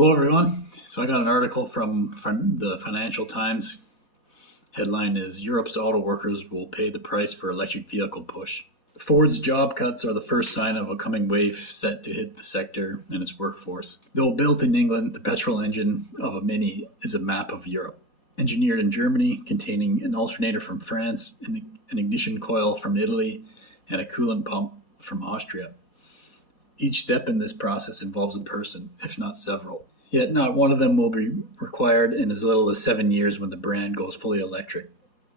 Hello, everyone. So I got an article from the Financial Times. Headline is Europe's auto workers will pay the price for electric vehicle push. Ford's job cuts are the first sign of a coming wave set to hit the sector and its workforce. Though built in England, the petrol engine of a Mini is a map of Europe. Engineered in Germany, containing an alternator from France, an ignition coil from Italy, and a coolant pump from Austria. Each step in this process involves a person, if not several. Yet not one of them will be required in as little as 7 years when the brand goes fully electric.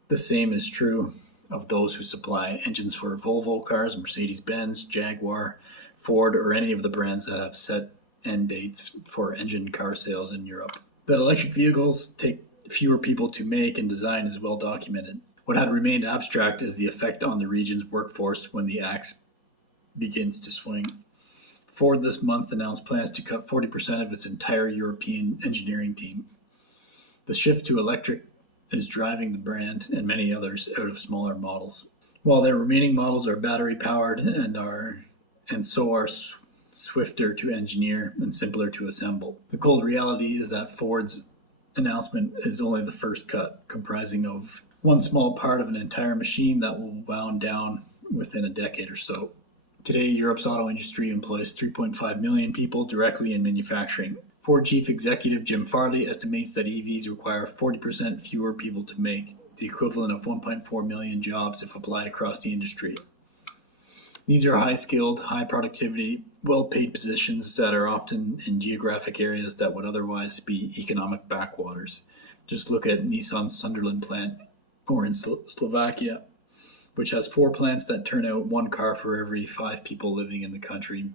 The same is true of those who supply engines for Volvo cars, Mercedes-Benz, Jaguar, Ford, or any of the brands that have set end dates for engine car sales in Europe. That electric vehicles take fewer people to make and design is well documented. What had remained abstract is the effect on the region's workforce when the axe begins to swing. Ford this month announced plans to cut 40% of its entire European engineering team. The shift to electric is driving the brand and many others out of smaller models. While their remaining models are battery powered and so are swifter to engineer and simpler to assemble. The cold reality is that Ford's announcement is only the first cut, comprising of one small part of an entire machine that will wound down within a decade or so. Today, Europe's auto industry employs 3.5 million people directly in manufacturing. Ford Chief Executive Jim Farley estimates that EVs require 40% fewer people to make, the equivalent of 1.4 million jobs if applied across the industry. These are high-skilled, high-productivity, well-paid positions that are often in geographic areas that would otherwise be economic backwaters. Just look at Nissan's Sunderland plant, or in Slovakia, which has 4 plants that turn out 1 car for every 5 people living in the country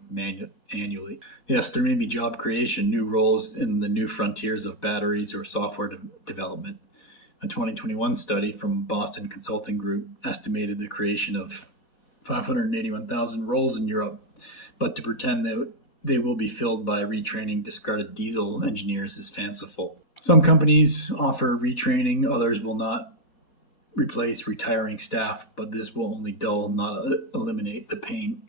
annually. Yes, there may be job creation, new roles in the new frontiers of batteries or software development. A 2021 study from Boston Consulting Group estimated the creation of 581,000 roles in Europe, but to pretend that they will be filled by retraining discarded diesel engineers is fanciful. Some companies offer retraining, others will not replace retiring staff, but this will only dull, not eliminate the pain.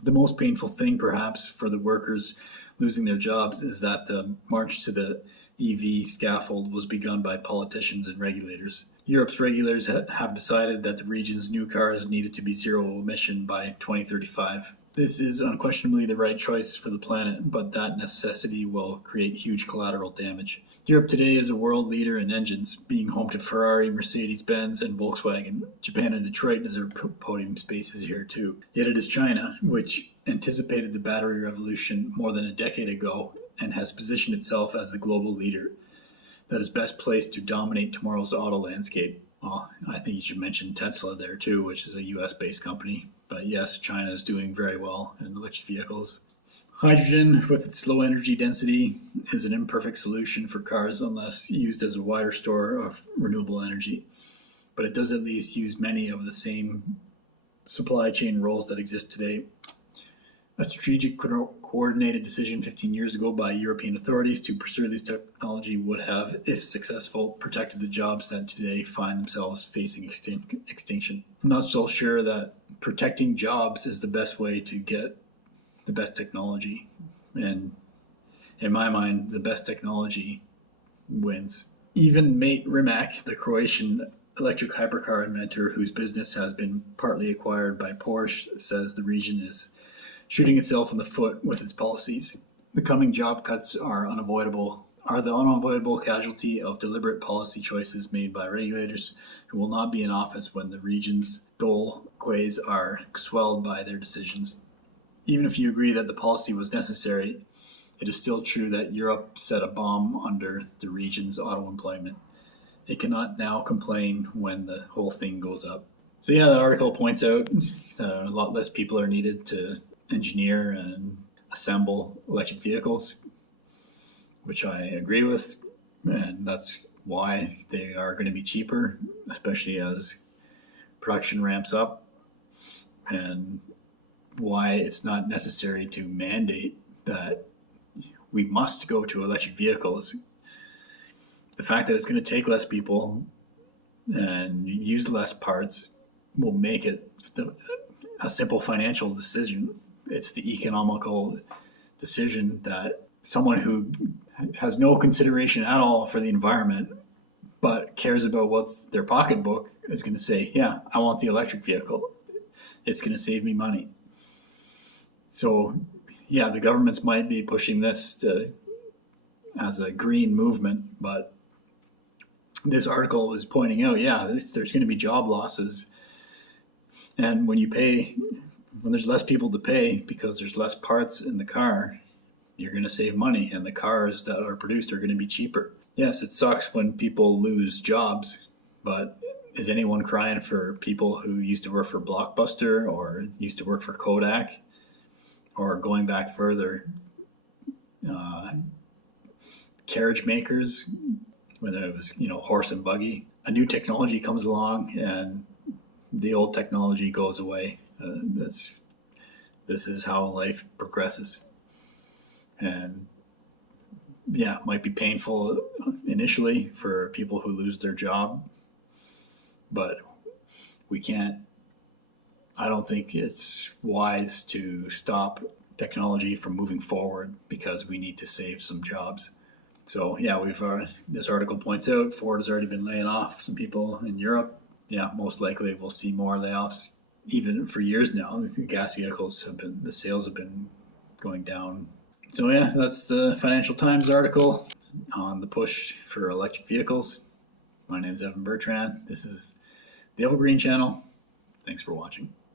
The most painful thing, perhaps, for the workers losing their jobs is that the march to the EV scaffold was begun by politicians and regulators. Europe's regulators have decided that the region's new cars needed to be zero emission by 2035. This is unquestionably the right choice for the planet, but that necessity will create huge collateral damage. Europe today is a world leader in engines, being home to Ferrari, Mercedes-Benz, and Volkswagen. Japan and Detroit deserve podium spaces here too. Yet it is China, which anticipated the battery revolution more than a decade ago and has positioned itself as the global leader that is best placed to dominate tomorrow's auto landscape. Well, I think you should mention Tesla there too, which is a US-based company. But yes, China is doing very well in electric vehicles. Hydrogen, with its low energy density, is an imperfect solution for cars unless used as a wider store of renewable energy. But it does at least use many of the same supply chain roles that exist today. A strategic coordinated decision 15 years ago by European authorities to pursue this technology would have, if successful, protected the jobs that today find themselves facing extinction. I'm not so sure that protecting jobs is the best way to get the best technology. And in my mind, the best technology wins. Even Mate Rimac, the Croatian electric hypercar inventor whose business has been partly acquired by Porsche, says the region is shooting itself in the foot with its policies. The coming job cuts are the unavoidable casualty of deliberate policy choices made by regulators who will not be in office when the region's dole quays are swelled by their decisions. Even if you agree that the policy was necessary, it is still true that Europe set a bomb under the region's auto employment. It cannot now complain when the whole thing goes up. So yeah, the article points out a lot less people are needed to engineer and assemble electric vehicles, which I agree with, and that's why they are going to be cheaper, especially as production ramps up, and why it's not necessary to mandate that we must go to electric vehicles. The fact that it's going to take less people and use less parts will make it a simple financial decision. It's the economical decision that someone who has no consideration at all for the environment, but cares about what's their pocketbook is going to say, yeah, I want the electric vehicle. It's going to save me money. So, yeah, the governments might be pushing this as a green movement, but this article is pointing out, yeah, there's going to be job losses. And when there's less people to pay because there's less parts in the car, you're going to save money, and the cars that are produced are going to be cheaper. Yes, it sucks when people lose jobs, but is anyone crying for people who used to work for Blockbuster or used to work for Kodak, or going back further, carriage makers, when it was, horse and buggy? A new technology comes along and the old technology goes away. This is how life progresses. And yeah, it might be painful initially for people who lose their job, but I don't think it's wise to stop technology from moving forward because we need to save some jobs. So yeah, this article points out Ford has already been laying off some people in Europe. Yeah, most likely we'll see more layoffs even for years now. Gas vehicles the sales have been going down. So yeah, that's the Financial Times article on the push for electric vehicles. My name is Evan Bertrand. This is the Evergreen Channel. Thanks for watching.